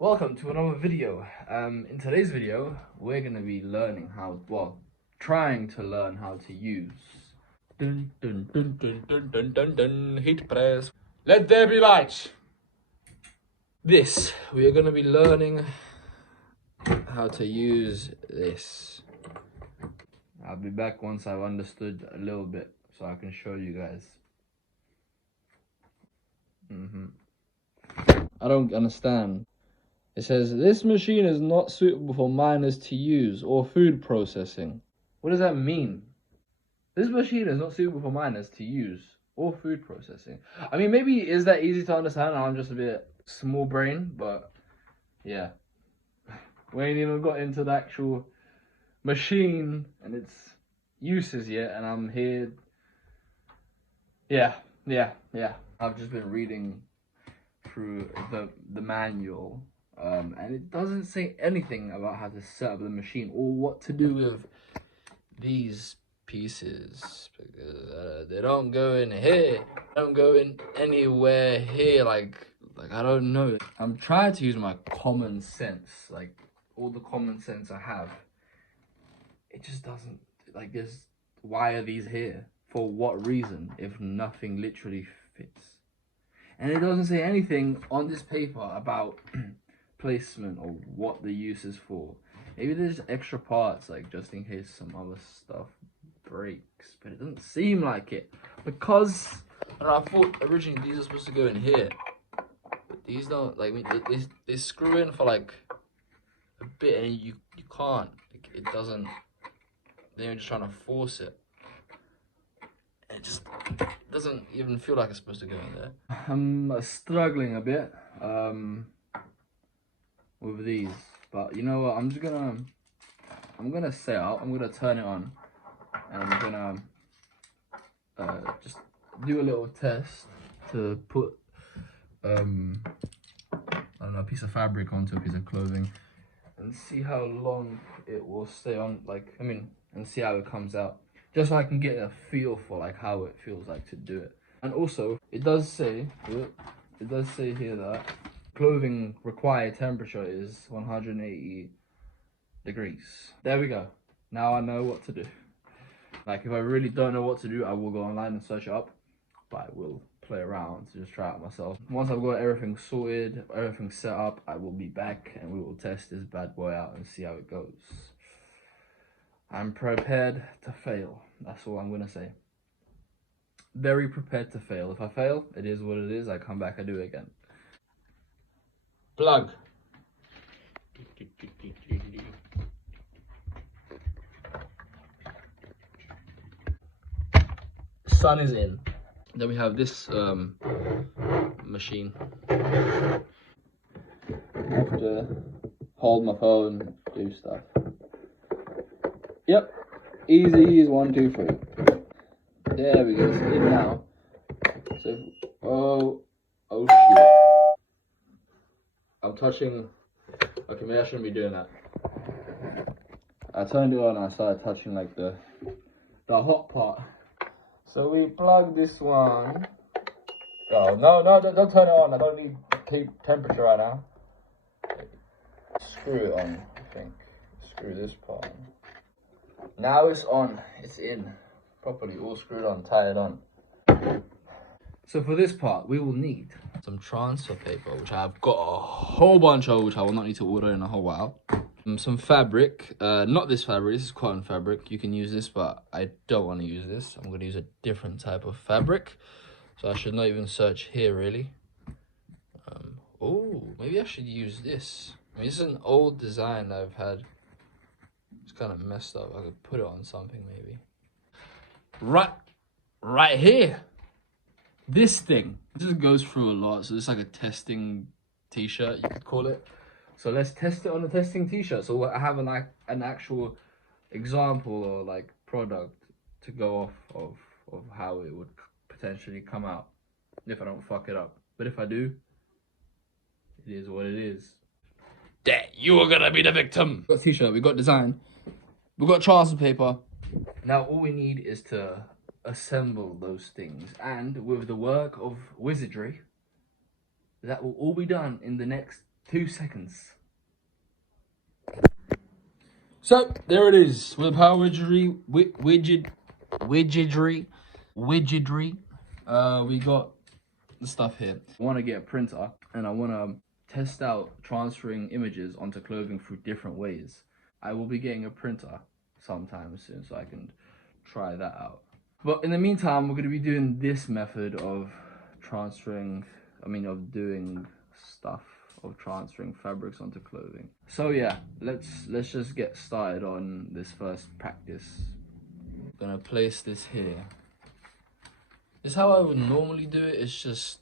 Welcome to another video. In today's video, we're gonna be learning trying to learn how to use dun dun dun dun dun dun dun dun heat press. Let there be light. We are gonna be learning how to use this. I'll be back once I've understood a little bit, so I can show you guys. I don't understand. It says, this machine is not suitable for miners to use or food processing. What does that mean? This machine is not suitable for miners to use or food processing. I mean, maybe it is that easy to understand. I'm just a bit small brain, but yeah. We ain't even got into the actual machine and its uses yet, and I'm here. Yeah. I've just been reading through the manual. And it doesn't say anything about how to set up the machine or what to do with these pieces, because they don't go in here, they don't go in anywhere here. Like I don't know. I'm trying to use my common sense, like all the common sense I have. It just doesn't, like, why are these here? For what reason, if nothing literally fits? And it doesn't say anything on this paper about placement or what the use is for. Maybe there's extra parts, like just in case some other stuff breaks, but it doesn't seem like it, because I thought originally these are supposed to go in here, but these don't. Like, they screw in for like a bit, and you can't. Like, it doesn't. They're just trying to force it. It just doesn't even feel like it's supposed to go in there. I'm struggling a bit with these, but you know what? I'm gonna set up. I'm gonna turn it on, and I'm gonna just do a little test to put I don't know, a piece of fabric onto a piece of clothing and see how long it will stay on. And see how it comes out, just so I can get a feel for like how it feels like to do it. And also, it does say here that clothing required temperature is 180 degrees. There we go. Now I know what to do. Like, if I really don't know what to do, I will go online and search it up, but I will play around to just try it myself. Once I've got everything sorted, everything set up, I will be back and we will test this bad boy out and see how it goes. I'm prepared to fail. That's all I'm gonna say. Very prepared to fail. If I fail, it is what it is. I come back, I do it again. Plug. Sun is in. Then we have this machine. I have to hold my phone, do stuff. Yep. Easy as 1, 2, 3. There we go. It's in now. So, oh shit. I'm touching. Okay, maybe I shouldn't be doing that. I turned it on and I started touching like the hot part. So we plug this one. Oh no, don't turn it on. I don't need temperature right now. Screw it on, I think. Screw this part on. Now it's on. It's in. Properly all screwed on, tied on. So for this part, we will need some transfer paper, which I've got a whole bunch of, which I will not need to order in a whole while. Some fabric, not this fabric, this is cotton fabric. You can use this, but I don't want to use this. I'm going to use a different type of fabric. So I should not even search here, really. Oh, maybe I should use this. I mean, this is an old design that I've had. It's kind of messed up. I could put it on something, maybe. Right here. This thing. This goes through a lot. So it's like a testing t-shirt, you could call it. So let's test it on a testing t-shirt. So I have an actual example or like product to go off of how it would potentially come out if I don't fuck it up. But if I do, it is what it is. That you are gonna be the victim. We got t-shirt, we got design, we got transfer paper. Now all we need is to assemble those things, and with the work of wizardry, that will all be done in the next 2 seconds. So there it is with Power Widgetry. We got the stuff here. I want to get a printer and I want to test out transferring images onto clothing through different ways. I will be getting a printer sometime soon so I can try that out. But in the meantime, we're going to be doing this method of doing stuff, of transferring fabrics onto clothing. So yeah, let's just get started on this first practice. I'm gonna place this here. This is how I would normally do it. It's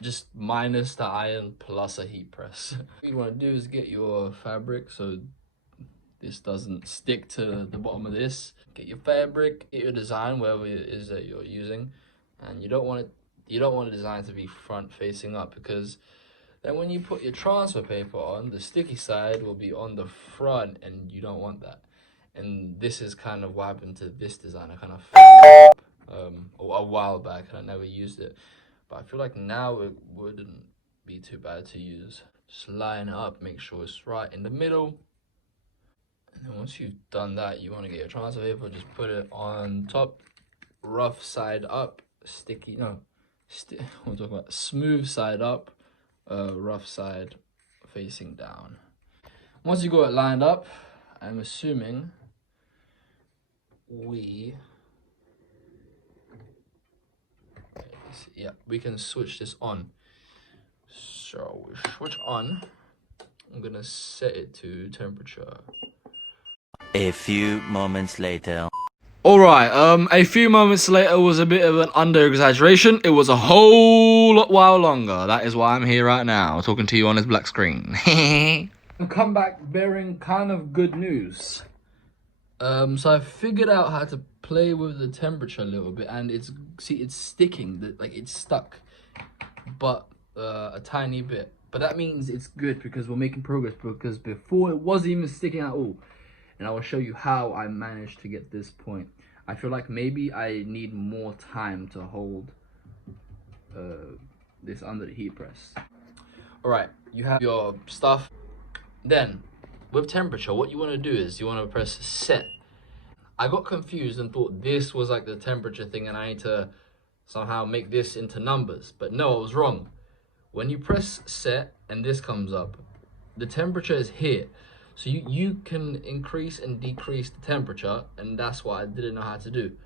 just minus the iron plus a heat press. What you want to do is get your fabric so this doesn't stick to the bottom of this. Get your fabric, get your design, whatever it is that you're using, and you don't want the design to be front facing up, because then when you put your transfer paper on, the sticky side will be on the front, and you don't want that. And this is kind of what happened to this design. I kind of fucked up a while back, and I never used it. But I feel like now it wouldn't be too bad to use. Just line it up, make sure it's right in the middle. And then once you've done that, you want to get your transfer paper, just put it on top, rough side up, we're talking about smooth side up, rough side facing down. Once you got it lined up, I'm assuming we can switch this on. So we switch on. I'm gonna set it to temperature. A few moments later. Alright, a few moments later was a bit of an under-exaggeration. It was a whole while longer. That is why I'm here right now, talking to you on this black screen. I've come back bearing kind of good news. So I figured out how to play with the temperature a little bit, and it's sticking, like it's stuck, but a tiny bit. But that means it's good because we're making progress, because before it wasn't even sticking at all. And I will show you how I managed to get this point. I feel like maybe I need more time to hold this under the heat press. Alright, you have your stuff. Then, with temperature, what you want to do is you want to press set. I got confused and thought this was like the temperature thing and I need to somehow make this into numbers. But no, I was wrong. When you press set and this comes up, the temperature is here. So you can increase and decrease the temperature, and that's what I didn't know how to do.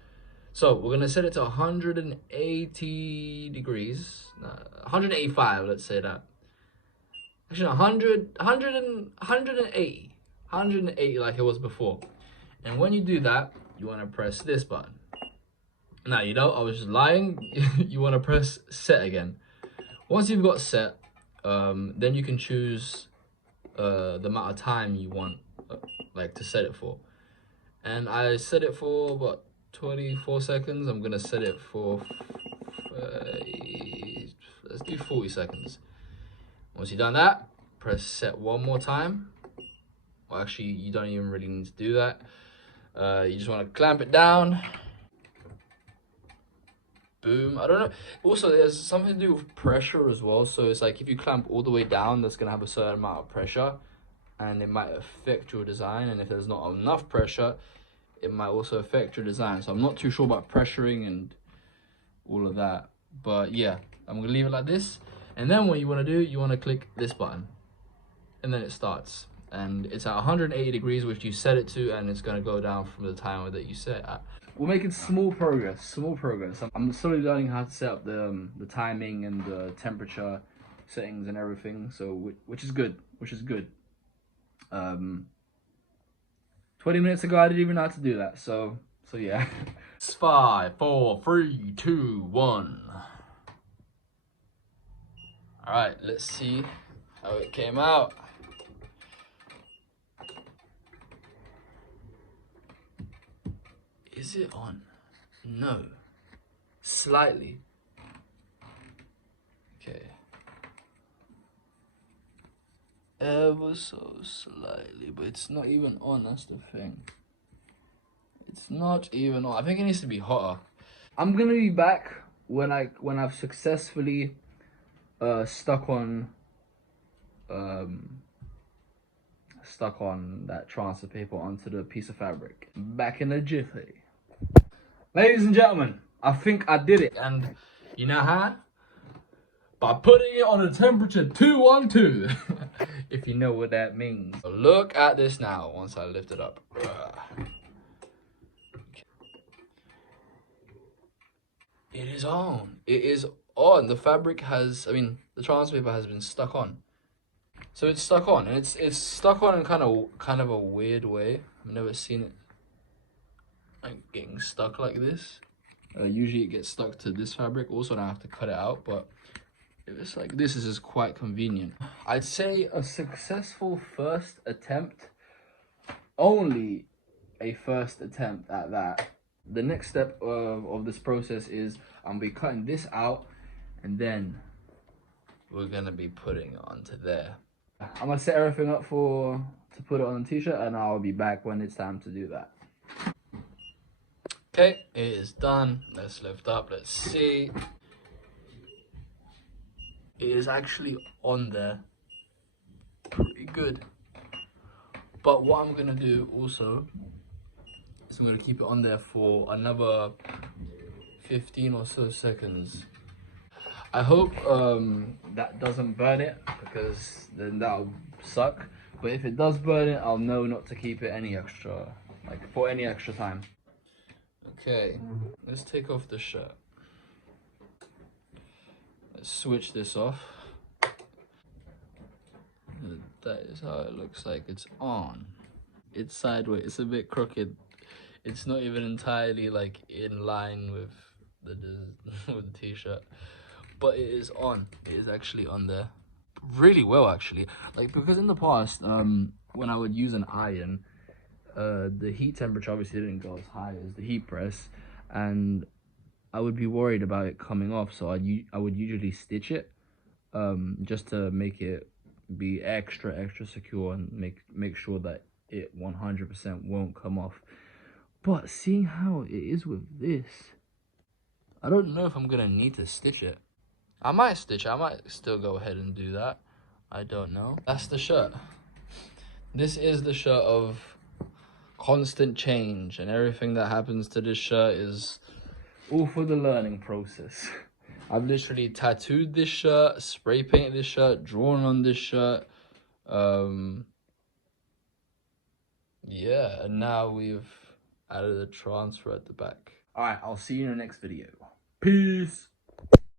So we're gonna set it to 180 degrees, 185, let's say that. Actually, 180 like it was before. And when you do that, you wanna press this button. Now, I was just lying. You wanna press set again. Once you've got set, then you can choose the amount of time you want to set it for. And I set it for what, 24 seconds. I'm gonna set it for let's do 40 seconds. Once you've done that, press set one more time. Well, actually, you don't even really need to do that. You just want to clamp it down. Boom. I don't know. Also, there's something to do with pressure as well. So it's like if you clamp all the way down, that's going to have a certain amount of pressure, and it might affect your design. And if there's not enough pressure, it might also affect your design. So I'm not too sure about pressuring and all of that. But yeah, I'm going to leave it like this. And then what you want to do, you want to click this button. And then it starts. And it's at 180 degrees, which you set it to, and it's going to go down from the timer that you set at. We're making small progress. I'm slowly learning how to set up the timing and the temperature settings and everything. So which is good. 20 minutes ago, I didn't even know how to do that. So yeah. 5, 4, 3, 2, 1. All right, let's see how it came out. Is it on? No. Slightly. Okay. Ever so slightly, but it's not even on, that's the thing. It's not even on. I think it needs to be hotter. I'm gonna be back when I've successfully stuck on stuck on that transfer paper onto the piece of fabric. Back in a jiffy. Ladies and gentlemen, I think I did it, and you know how? By putting it on a temperature 212. If you know what that means. Look at this now once I lift it up. It is on. It is on. The fabric has, the transfer paper has been stuck on. So it's stuck on, and it's stuck on in kind of a weird way. I've never seen it like getting stuck like this. Usually it gets stuck to this fabric. Also, I have to cut it out, but if it's like this, is quite convenient. I'd say a successful first attempt. Only a first attempt at that. The next step of this process is I'm gonna be cutting this out, and then we're gonna be putting it onto there. I'm gonna set everything up to put it on the t-shirt, and I'll be back when it's time to do that. Okay, it is done. Let's lift up, let's see. It is actually on there. Pretty good. But what I'm gonna do also is I'm gonna keep it on there for another 15 or so seconds. I hope that doesn't burn it, because then that'll suck. But if it does burn it, I'll know not to keep it for any extra time. Okay, let's take off the shirt. Let's switch this off. That is how it looks like. It's on. It's sideways. It's a bit crooked. It's not even entirely like in line with with the t-shirt, but it is on. It is actually on there really well, actually. Like, because in the past, when I would use an iron, the heat temperature obviously didn't go as high as the heat press, and I would be worried about it coming off, so I would usually stitch it, just to make it be extra secure and make sure that it 100% won't come off. But seeing how it is with this, I don't know if I'm gonna need to stitch it. I might stitch it. I might still go ahead and do that. I don't know. That's the shirt. This is the shirt of constant change, and everything that happens to this shirt is all for the learning process. I've literally tattooed this shirt, spray painted this shirt, drawn on this shirt. Yeah, and now we've added a transfer at the back. Alright, I'll see you in the next video. Peace!